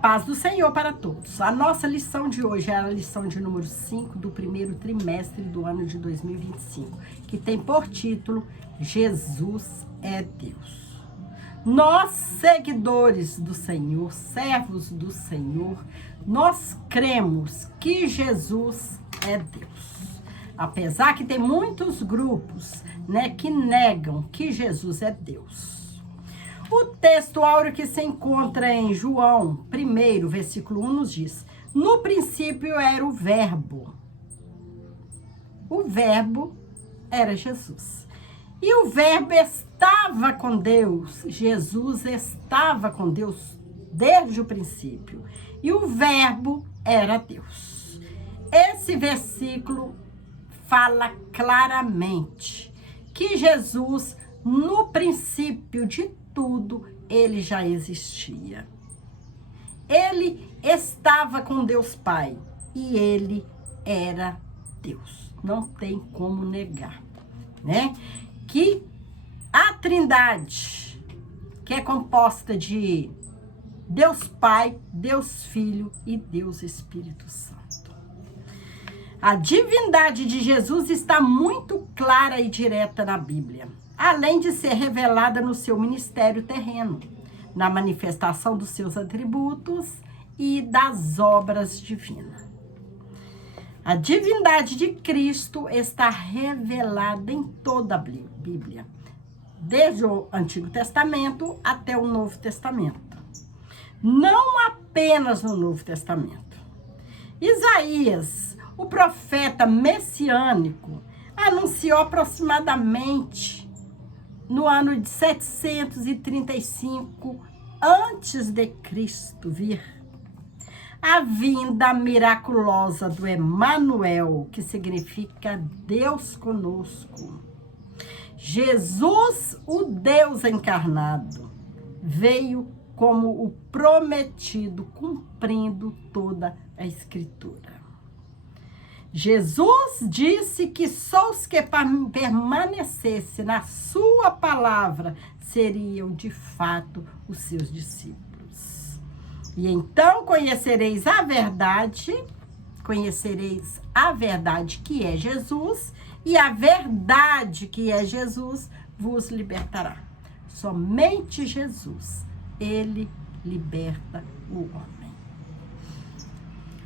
paz do Senhor para todos. A nossa lição de hoje é a lição de número 5 do primeiro trimestre do ano de 2025, que tem por título Jesus é Deus. Nós, seguidores do Senhor, servos do Senhor, nós cremos que Jesus é Deus. Apesar que tem muitos grupos, que negam que Jesus é Deus. O texto áureo que se encontra em João 1, versículo 1, nos diz: no princípio era o Verbo. O Verbo era Jesus. E o Verbo estava com Deus. Jesus estava com Deus desde o princípio. E o Verbo era Deus. Esse versículo fala claramente que Jesus, no princípio de tudo, ele já existia. Ele estava com Deus Pai e ele era Deus. Não tem como negar, Que a Trindade, que é composta de Deus Pai, Deus Filho e Deus Espírito Santo. A divindade de Jesus está muito clara e direta na Bíblia, além de ser revelada no seu ministério terreno, na manifestação dos seus atributos e das obras divinas. A divindade de Cristo está revelada em toda a Bíblia, desde o Antigo Testamento até o Novo Testamento. Não apenas no Novo Testamento. Isaías, o profeta messiânico, anunciou aproximadamente no ano de 735 antes de Cristo vir, a vinda miraculosa do Emanuel, que significa Deus conosco. Jesus, o Deus encarnado, veio como o prometido, cumprindo toda a Escritura. Jesus disse que só os que permanecessem na sua palavra seriam de fato os seus discípulos. E então conhecereis a verdade que é Jesus, e a verdade que é Jesus vos libertará. Somente Jesus, ele liberta o homem.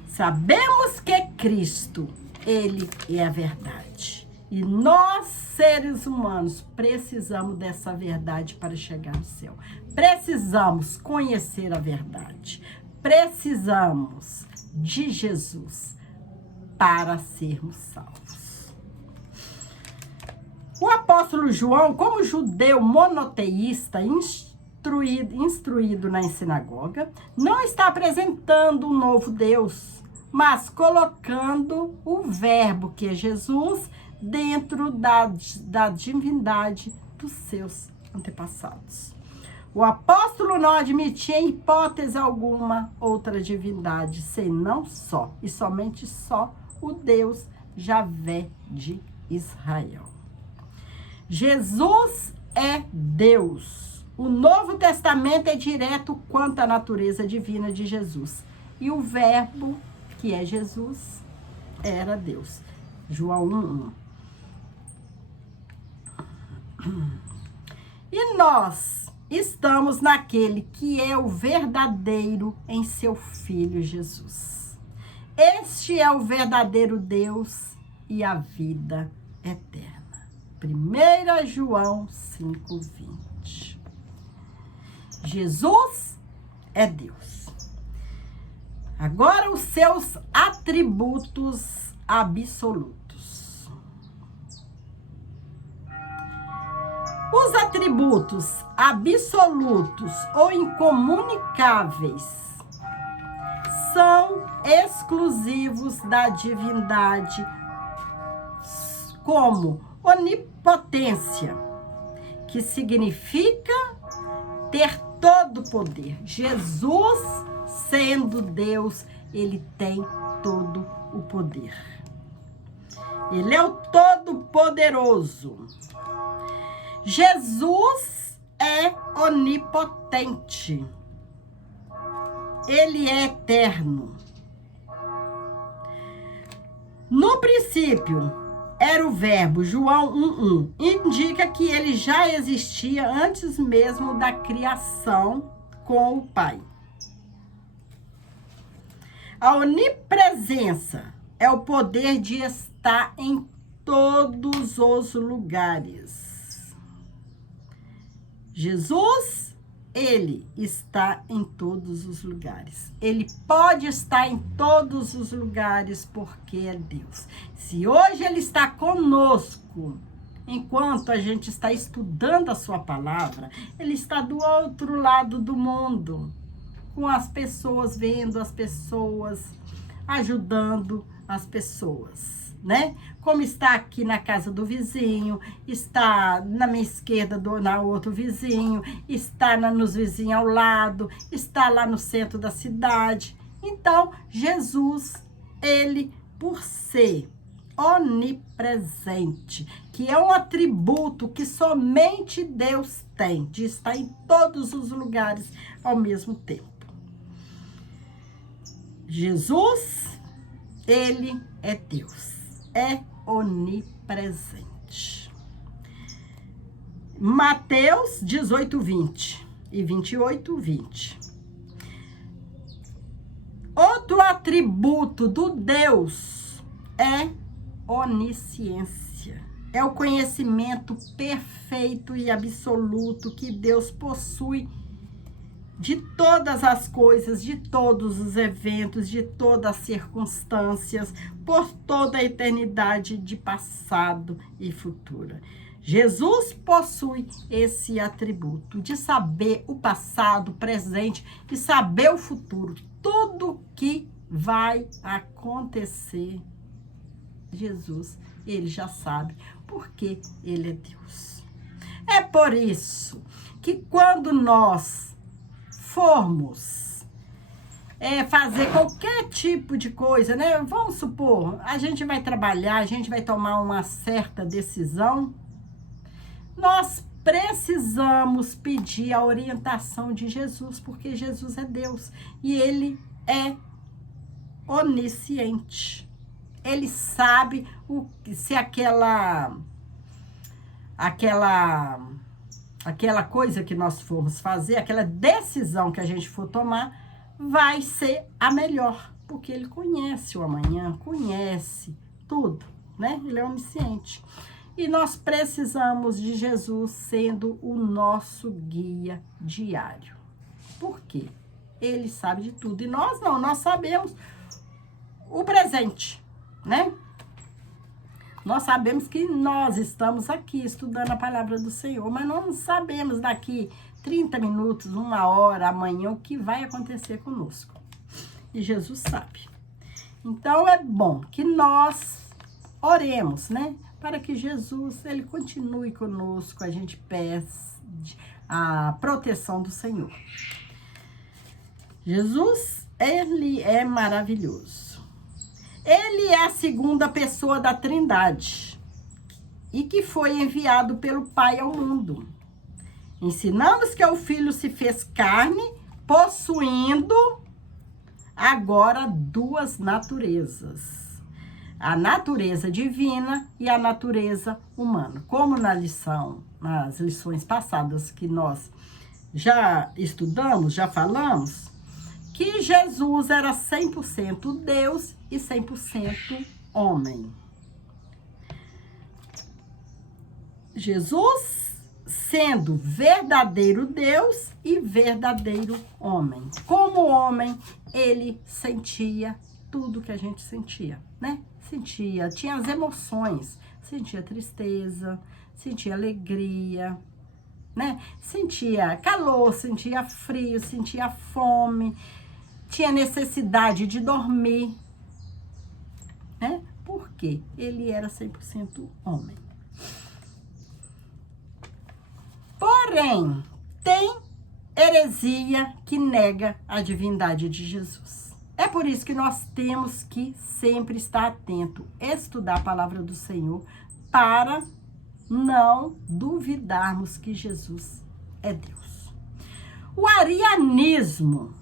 Sabemos que Cristo, ele é a verdade. E nós, seres humanos, precisamos dessa verdade para chegar no céu. Precisamos conhecer a verdade. Precisamos de Jesus para sermos salvos. O apóstolo João, como judeu monoteísta, instruído na sinagoga, não está apresentando um novo Deus, mas colocando o Verbo, que é Jesus, dentro da divindade dos seus antepassados. O apóstolo não admitia em hipótese alguma outra divindade, senão só, e somente só, o Deus Javé de Israel. Jesus é Deus. O Novo Testamento é direto quanto à natureza divina de Jesus. E o Verbo, que é Jesus, era Deus. João 1:1. E nós estamos naquele que é o verdadeiro em seu Filho Jesus. Este é o verdadeiro Deus e a vida eterna. 1 João 5:20. Jesus é Deus. Agora, os seus atributos absolutos. Os atributos absolutos ou incomunicáveis são exclusivos da divindade, como onipotência, que significa ter todo o poder. Jesus, sendo Deus, ele tem todo o poder. Ele é o Todo-Poderoso. Jesus é onipotente. ele é eterno. No princípio era o verbo, João 1:1, indica que ele já existia antes mesmo da criação com o Pai. A onipresença é o poder de estar em todos os lugares. Jesus, ele está em todos os lugares. Ele pode estar em todos os lugares porque é Deus. Se hoje ele está conosco, enquanto a gente está estudando a sua palavra, ele está do outro lado do mundo, com as pessoas, vendo as pessoas, ajudando as pessoas, né? Como está aqui na casa do vizinho, está na minha esquerda, na outro vizinho, está nos vizinhos ao lado, está lá no centro da cidade. Então, Jesus, ele, por ser onipresente, que é um atributo que somente Deus tem, de estar em todos os lugares ao mesmo tempo. Jesus, ele é Deus, é onipresente. Mateus 18:20 e 28:20. Outro atributo do Deus é onisciência. É o conhecimento perfeito e absoluto que Deus possui de todas as coisas, de todos os eventos, de todas as circunstâncias, por toda a eternidade de passado e futura. Jesus possui esse atributo de saber o passado, o presente e saber o futuro. Tudo que vai acontecer, Jesus, ele já sabe, porque ele é Deus. É por isso que quando nós formos fazer qualquer tipo de coisa, né? Vamos supor, a gente vai trabalhar, a gente vai tomar uma certa decisão, nós precisamos pedir a orientação de Jesus, porque Jesus é Deus e ele é onisciente. Ele sabe se aquela coisa que nós formos fazer, aquela decisão que a gente for tomar, vai ser a melhor, porque ele conhece o amanhã, conhece tudo, né? Ele é onisciente. E nós precisamos de Jesus sendo o nosso guia diário. Por quê? Ele sabe de tudo. E nós não, nós sabemos o presente, né? Nós sabemos que nós estamos aqui estudando a palavra do Senhor, mas nós não sabemos daqui 30 minutos, 1 hora, amanhã, o que vai acontecer conosco. E Jesus sabe. Então, é bom que nós oremos, né? Para que Jesus, ele continue conosco, a gente peça a proteção do Senhor. Jesus, ele é maravilhoso. Ele é a segunda pessoa da Trindade e que foi enviado pelo Pai ao mundo. Ensinamos que o Filho se fez carne, possuindo agora duas naturezas. A natureza divina e a natureza humana. Como nas lições passadas que nós já estudamos, já falamos, que Jesus era 100% Deus e 100% homem. Jesus sendo verdadeiro Deus e verdadeiro homem. Como homem, ele sentia tudo que a gente sentia, né? Sentia, tinha as emoções, sentia tristeza, sentia alegria, né? Sentia calor, sentia frio, sentia fome, tinha necessidade de dormir, né? Porque ele era 100% homem. Porém, tem heresia que nega a divindade de Jesus. É por isso que nós temos que sempre estar atento, estudar a palavra do Senhor, para não duvidarmos que Jesus é Deus. O arianismo,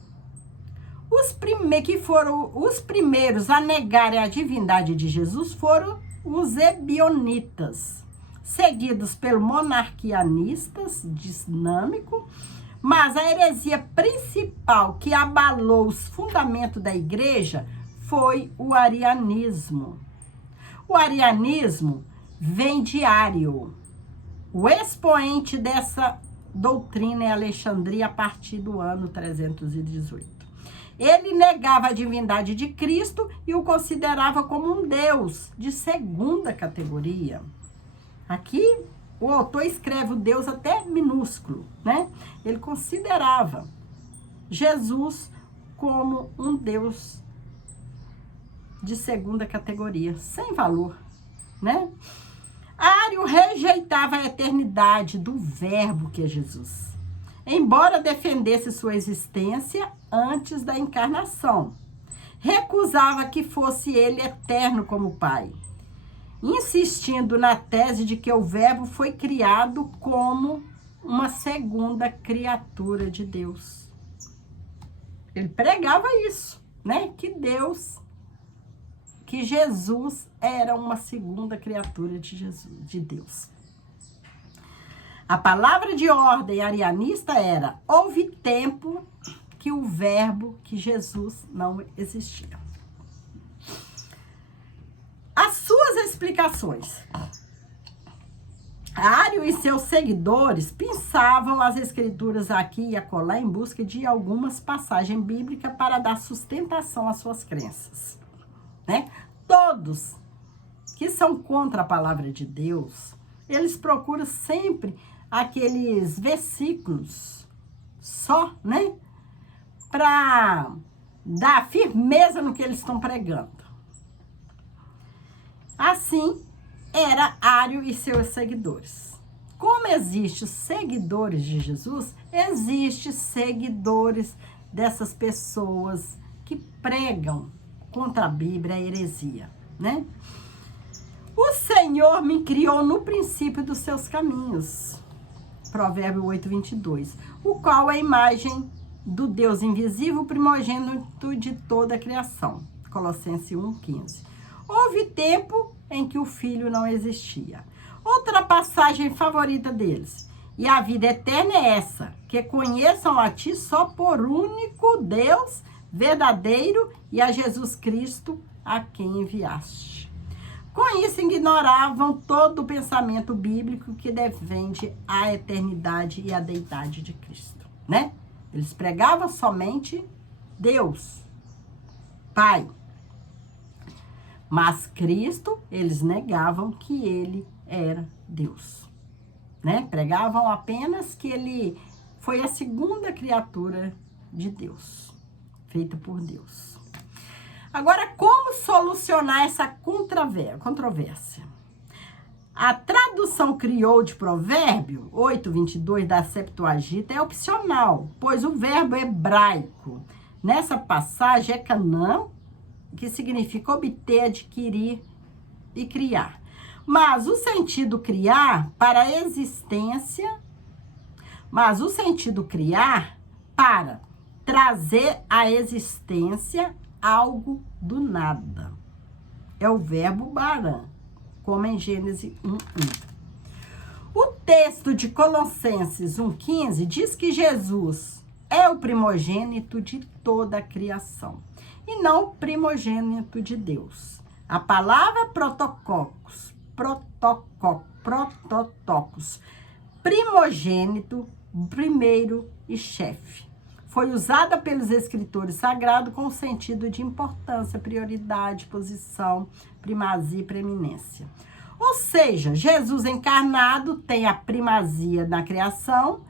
Os primeiros a negarem a divindade de Jesus foram os ebionitas, seguidos pelo monarquianistas dinâmico, mas a heresia principal que abalou os fundamentos da igreja foi o arianismo. O arianismo vem de Ário. O expoente dessa doutrina é Alexandria a partir do ano 318. Ele negava a divindade de Cristo e o considerava como um Deus de segunda categoria. Aqui, o autor escreve o Deus até minúsculo, né? Ele considerava Jesus como um Deus de segunda categoria, sem valor, né? Ário rejeitava a eternidade do verbo que é Jesus, embora defendesse sua existência antes da encarnação. Recusava que fosse ele eterno como o Pai, insistindo na tese de que o verbo foi criado como uma segunda criatura de Deus. Ele pregava isso, né? Que Jesus era uma segunda criatura de Deus. A palavra de ordem arianista era: houve tempo que o verbo, que Jesus, não existia. As suas explicações. Ário e seus seguidores pensavam as escrituras aqui e acolá em busca de algumas passagens bíblicas para dar sustentação às suas crenças, né? Todos que são contra a palavra de Deus, eles procuram sempre aqueles versículos só, né? Para dar firmeza no que eles estão pregando. Assim, era Ário e seus seguidores. Como existem seguidores de Jesus, existem seguidores dessas pessoas que pregam contra a Bíblia, a heresia, né? O Senhor me criou no princípio dos seus caminhos. Provérbio 8:22. O qual é a imagem do Deus invisível, primogênito de toda a criação. Colossenses 1:15. Houve tempo em que o filho não existia. Outra passagem favorita deles. E a vida eterna é essa, que conheçam a ti só por único Deus verdadeiro e a Jesus Cristo a quem enviaste. Com isso, ignoravam todo o pensamento bíblico que defende a eternidade e a deidade de Cristo, né? Eles pregavam somente Deus, Pai. Mas Cristo, eles negavam que ele era Deus, né? Pregavam apenas que ele foi a segunda criatura de Deus, feita por Deus. Agora, como solucionar essa controvérsia? A tradução criou de Provérbio 8:22 da Septuaginta é opcional, pois o verbo hebraico nessa passagem é canã, que significa obter, adquirir e criar. Mas o sentido criar para a existência, para trazer à existência algo do nada. É o verbo barã, como em Gênesis 1:1. O texto de Colossenses 1:15 diz que Jesus é o primogênito de toda a criação e não o primogênito de Deus. A palavra prototocos, primogênito, primeiro e chefe, foi usada pelos escritores sagrados com o sentido de importância, prioridade, posição, primazia e preeminência. Ou seja, Jesus encarnado tem a primazia na criação,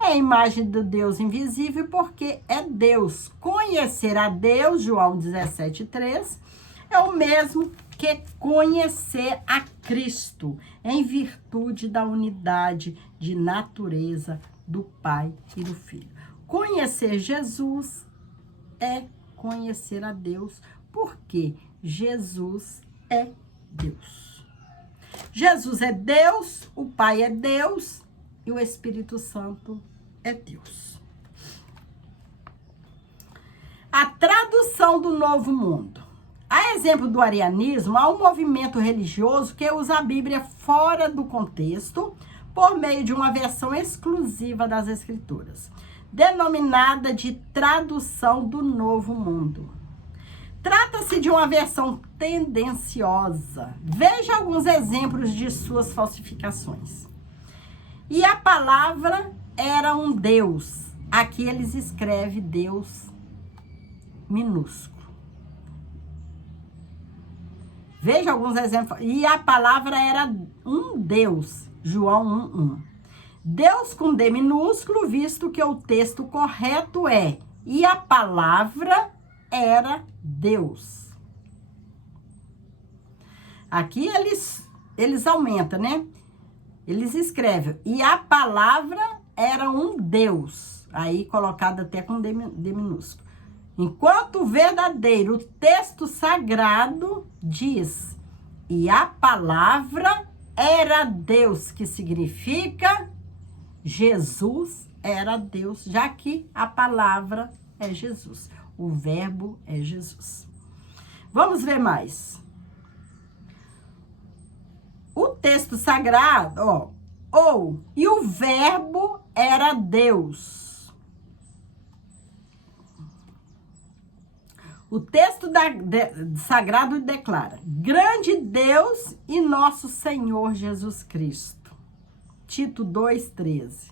é a imagem do Deus invisível porque é Deus. Conhecer a Deus, João 17:3, é o mesmo que conhecer a Cristo, em virtude da unidade de natureza do Pai e do Filho. Conhecer Jesus é conhecer a Deus, porque Jesus é Deus. Jesus é Deus, o Pai é Deus e o Espírito Santo é Deus. A tradução do Novo Mundo. A exemplo do arianismo, há um movimento religioso que usa a Bíblia fora do contexto por meio de uma versão exclusiva das Escrituras, denominada de tradução do Novo Mundo. Trata-se de uma versão tendenciosa. Veja alguns exemplos de suas falsificações. E a palavra era um Deus. Aqui eles escrevem Deus minúsculo. Veja alguns exemplos. E a palavra era um Deus. João 1:1. Deus com D minúsculo, visto que o texto correto é: e a palavra era Deus. Aqui eles aumentam, né? Eles escrevem: e a palavra era um Deus. Aí colocado até com D minúsculo. Enquanto o verdadeiro texto sagrado diz: e a palavra era Deus, que significa Jesus era Deus, já que a palavra é Jesus. O verbo é Jesus. Vamos ver mais. O texto sagrado, e o verbo era Deus. O texto sagrado declara: grande Deus e nosso Senhor Jesus Cristo. Tito 2:13.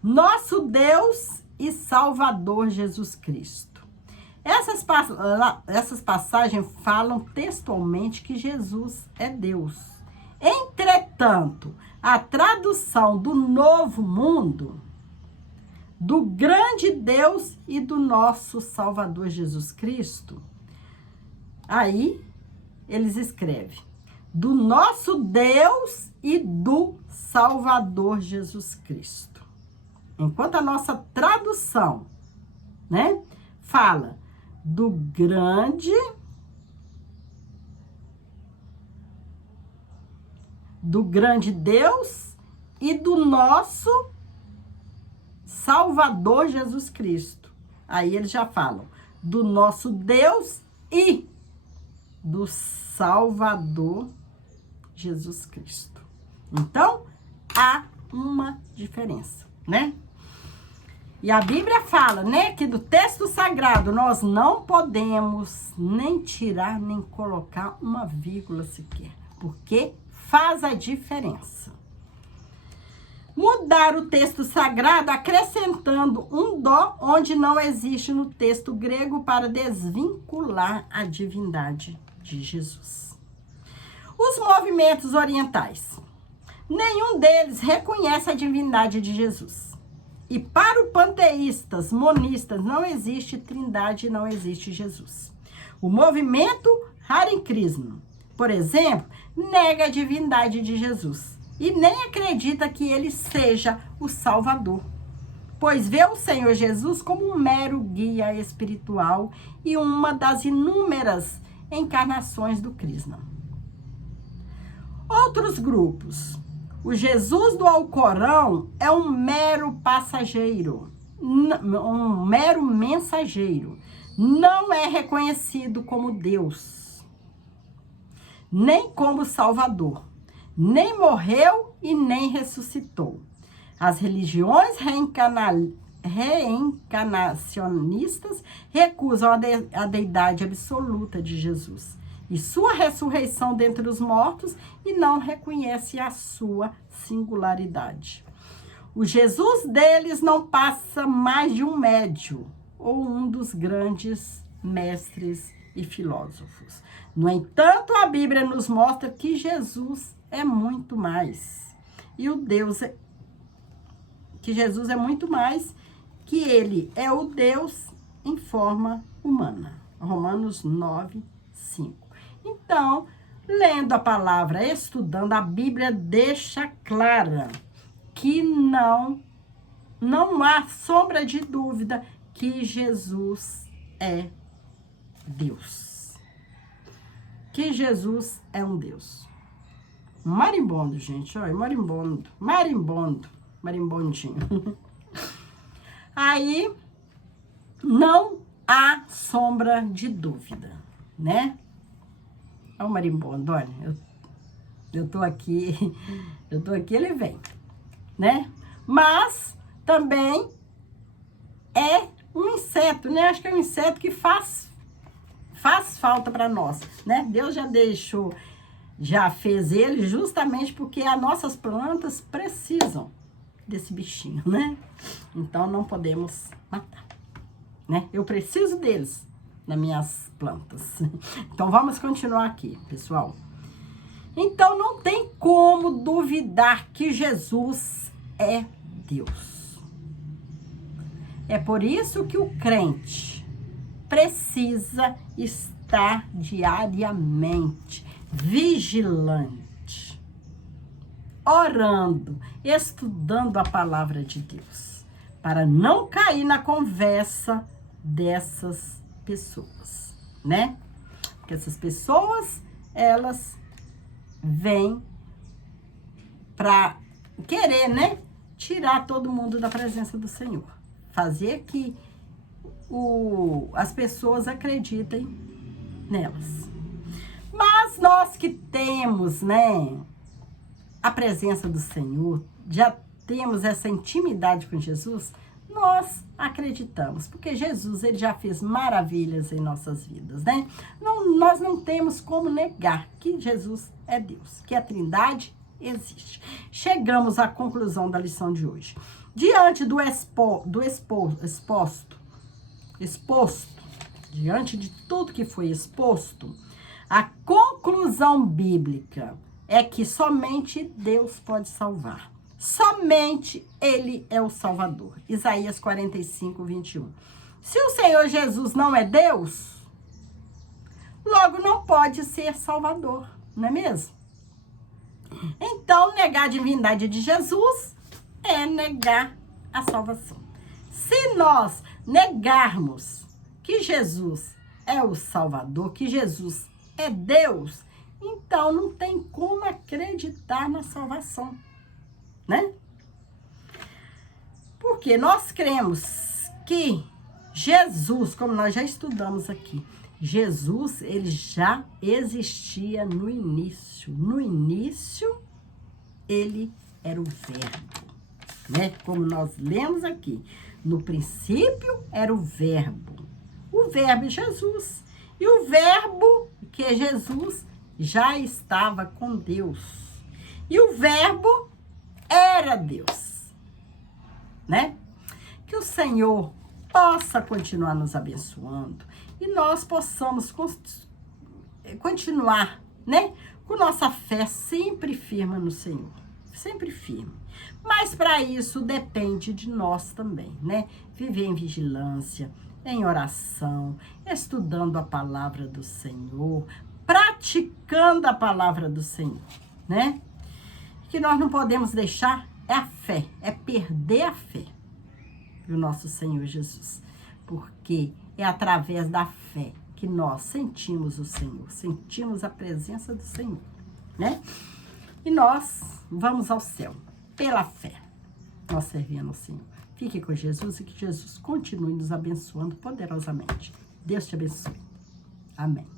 Nosso Deus e Salvador Jesus Cristo. Essas passagens falam textualmente que Jesus é Deus. Entretanto, a tradução do Novo Mundo, do grande Deus e do nosso Salvador Jesus Cristo, aí eles escrevem: do nosso Deus e do Salvador Jesus Cristo. Enquanto a nossa tradução, né, fala do grande Deus e do nosso Salvador Jesus Cristo. Aí eles já falam do nosso Deus e do Salvador Jesus Cristo. Então, há uma diferença, né? E a Bíblia fala, né, que do texto sagrado nós não podemos nem tirar, nem colocar uma vírgula sequer, porque faz a diferença. Mudar o texto sagrado acrescentando um dó onde não existe no texto grego para desvincular a divindade de Jesus. Os movimentos orientais. Nenhum deles reconhece a divindade de Jesus. E para os panteístas, monistas, não existe trindade e não existe Jesus. O movimento Hare Krishna, por exemplo, nega a divindade de Jesus e nem acredita que ele seja o Salvador, pois vê o Senhor Jesus como um mero guia espiritual e uma das inúmeras encarnações do Krishna. Outros grupos. O Jesus do Alcorão é um mero passageiro, um mero mensageiro. Não é reconhecido como Deus, nem como Salvador. Nem morreu e nem ressuscitou. As religiões reencarnacionistas recusam a deidade absoluta de Jesus e sua ressurreição dentre os mortos e não reconhece a sua singularidade. O Jesus deles não passa mais de um médio ou um dos grandes mestres e filósofos. No entanto, a Bíblia nos mostra que Jesus é muito mais. E que Jesus é muito mais, que ele é o Deus em forma humana. Romanos 9:5. Então, lendo a palavra, estudando, a Bíblia deixa clara que não há sombra de dúvida que Jesus é Deus. Que Jesus é um Deus. Marimbondo, gente, olha, marimbondinho. Aí, não há sombra de dúvida, né? Olha o marimbondo, olha, eu tô aqui, ele vem, né? Mas também é um inseto, né? Acho que é um inseto que faz falta para nós, né? Deus já fez ele justamente porque as nossas plantas precisam desse bichinho, né? Então não podemos matar, né? Eu preciso deles nas minhas plantas. Então vamos continuar aqui, pessoal. Então não tem como duvidar que Jesus é Deus. É por isso que o crente precisa estar diariamente vigilante, orando, estudando a palavra de Deus, para não cair na conversa dessas pessoas, né? Porque essas pessoas, elas vêm para querer, né? Tirar todo mundo da presença do Senhor. Fazer que as pessoas acreditem nelas. Mas nós que temos, né, a presença do Senhor, já temos essa intimidade com Jesus, nós acreditamos, porque Jesus, ele já fez maravilhas em nossas vidas, né? Nós não temos como negar que Jesus é Deus, que a Trindade existe. Chegamos à conclusão da lição de hoje. Diante do exposto, diante de tudo que foi exposto, a conclusão bíblica é que somente Deus pode salvar. Somente Ele é o Salvador. Isaías 45, 21. Se o Senhor Jesus não é Deus, logo não pode ser Salvador, não é mesmo? Então, negar a divindade de Jesus é negar a salvação. Se nós negarmos que Jesus é o Salvador, que Jesus é Deus, então não tem como acreditar na salvação, né? Porque nós cremos que Jesus, como nós já estudamos aqui, Jesus, ele já existia no início. No início, ele era o Verbo, né? Como nós lemos aqui. No princípio, era o Verbo. O Verbo é Jesus. E o Verbo, que é Jesus, já estava com Deus. E o Verbo era Deus, né? Que o Senhor possa continuar nos abençoando e nós possamos continuar, né? Com nossa fé sempre firme no Senhor, sempre firme. Mas para isso depende de nós também, né? Viver em vigilância, em oração, estudando a palavra do Senhor, praticando a palavra do Senhor, né? Que nós não podemos deixar é a fé, é perder a fé do nosso Senhor Jesus. Porque é através da fé que nós sentimos o Senhor, sentimos a presença do Senhor, né? E nós vamos ao céu pela fé, nós servindo o Senhor. Fique com Jesus e que Jesus continue nos abençoando poderosamente. Deus te abençoe. Amém.